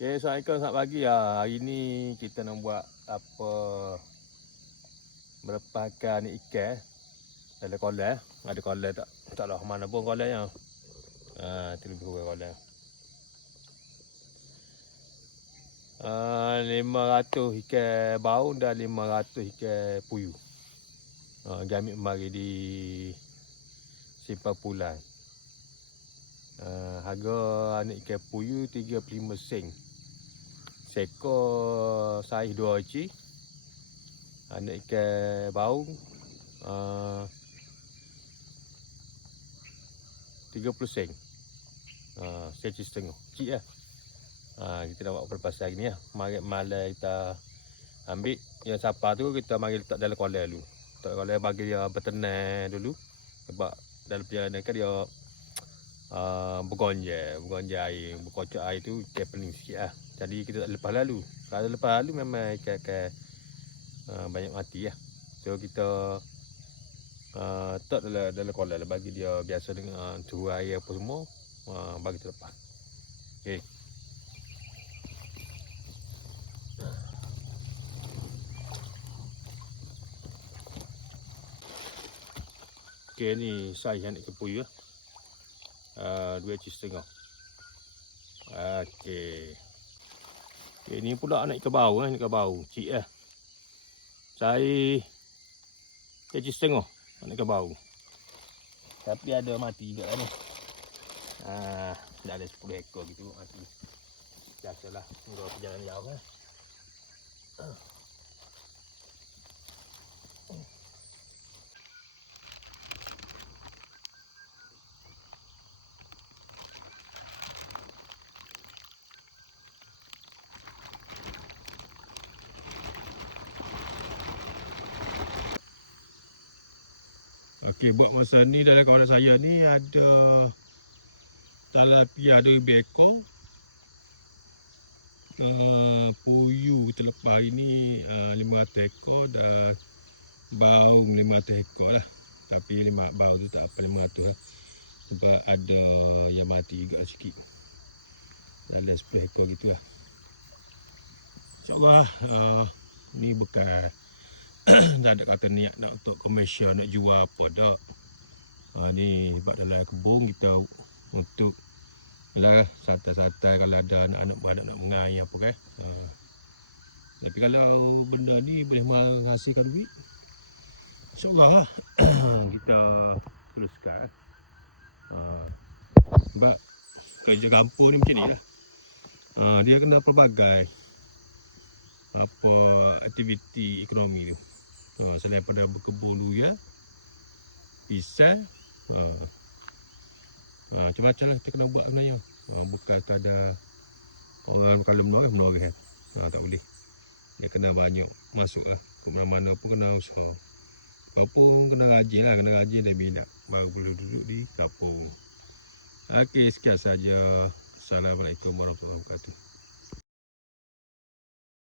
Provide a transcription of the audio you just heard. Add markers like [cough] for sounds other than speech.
Okay, Assalamualaikum selamat pagi ya. Hari ni kita nak buat apa melepaskan ikan dalam kolam. Ada kolam tak? Tak lah mana pun kolamnya. Ha, tu lebih kurang kolam. Uh, 500 ikan baung dan 500 ikan puyuh. Uh, dia ambil mari di Simpang Pulan. Uh, harga anak ikan puyuh 35 sen. Seekor saiz 2 inci. Anak ikan baung uh, 30 sen. Uh, seci setengah. Cik lah. Ha, kita nak buat perlepasan hari ni lah. Mari malam kita ambil yang siapa tu kita mari letak dalam kolam dulu. Letak kolam bagi dia bertenang dulu. Sebab dalam perjalanan kan dia uh, bergonjang, bergonjang air, berkocok air tu ikan sikit lah. Jadi kita tak lepas lalu. Kalau lepas lalu memang ikan akan uh, banyak mati lah. So kita uh, letak dalam, dalam kolam lah. bagi dia biasa dengan uh, air apa semua. Uh, bagi terlepas. Okay. Okey ni saiz anak kepuy ya. Uh, dua inci setengah. Okey. Okey ni pula anak ikan bau eh, ikan bau. Cik eh. Saiz dua inci setengah anak ikan bau. Tapi ada mati juga ni. Ah, dah ada 10 ekor gitu mati. Biasalah, mula perjalanan jauh kan. Okey, buat masa ni dalam kawasan saya ni ada talapia ada ekor. Uh, puyuh terlepas ini uh, 500 ekor dan baung 500 ekor lah. Tapi lima baung tu tak apa 500 lah. Sebab ada yang mati juga sikit. Dalam 10 ekor gitu lah. InsyaAllah uh, ni bekas [clears throat] tak ada kata niat nak untuk komersial nak jual apa dak. Ha, ni sebab dalam kebun kita untuk lah santai-santai kalau ada anak-anak beranak nak mengai apa kan. Ha. Tapi kalau benda ni boleh menghasilkan duit. InsyaAllah lah [clears throat] kita teruskan. Ha. Sebab kerja kampung ni macam ni lah. Ha, dia kena pelbagai apa aktiviti ekonomi tu. Ha, selain pada berkebun dulu ya. Pisang. Ha. Ha, macam-macam lah kita kena buat sebenarnya. Ha, bukan tak ada orang kalau menoreh, menoreh kan. Ha, tak boleh. Dia kena banyak masuk lah. Ke mana-mana pun kena usaha. Apa kena rajin lah. Kena rajin dan minat. Baru boleh duduk di kampung. Okey, sekian saja. Assalamualaikum warahmatullahi wabarakatuh.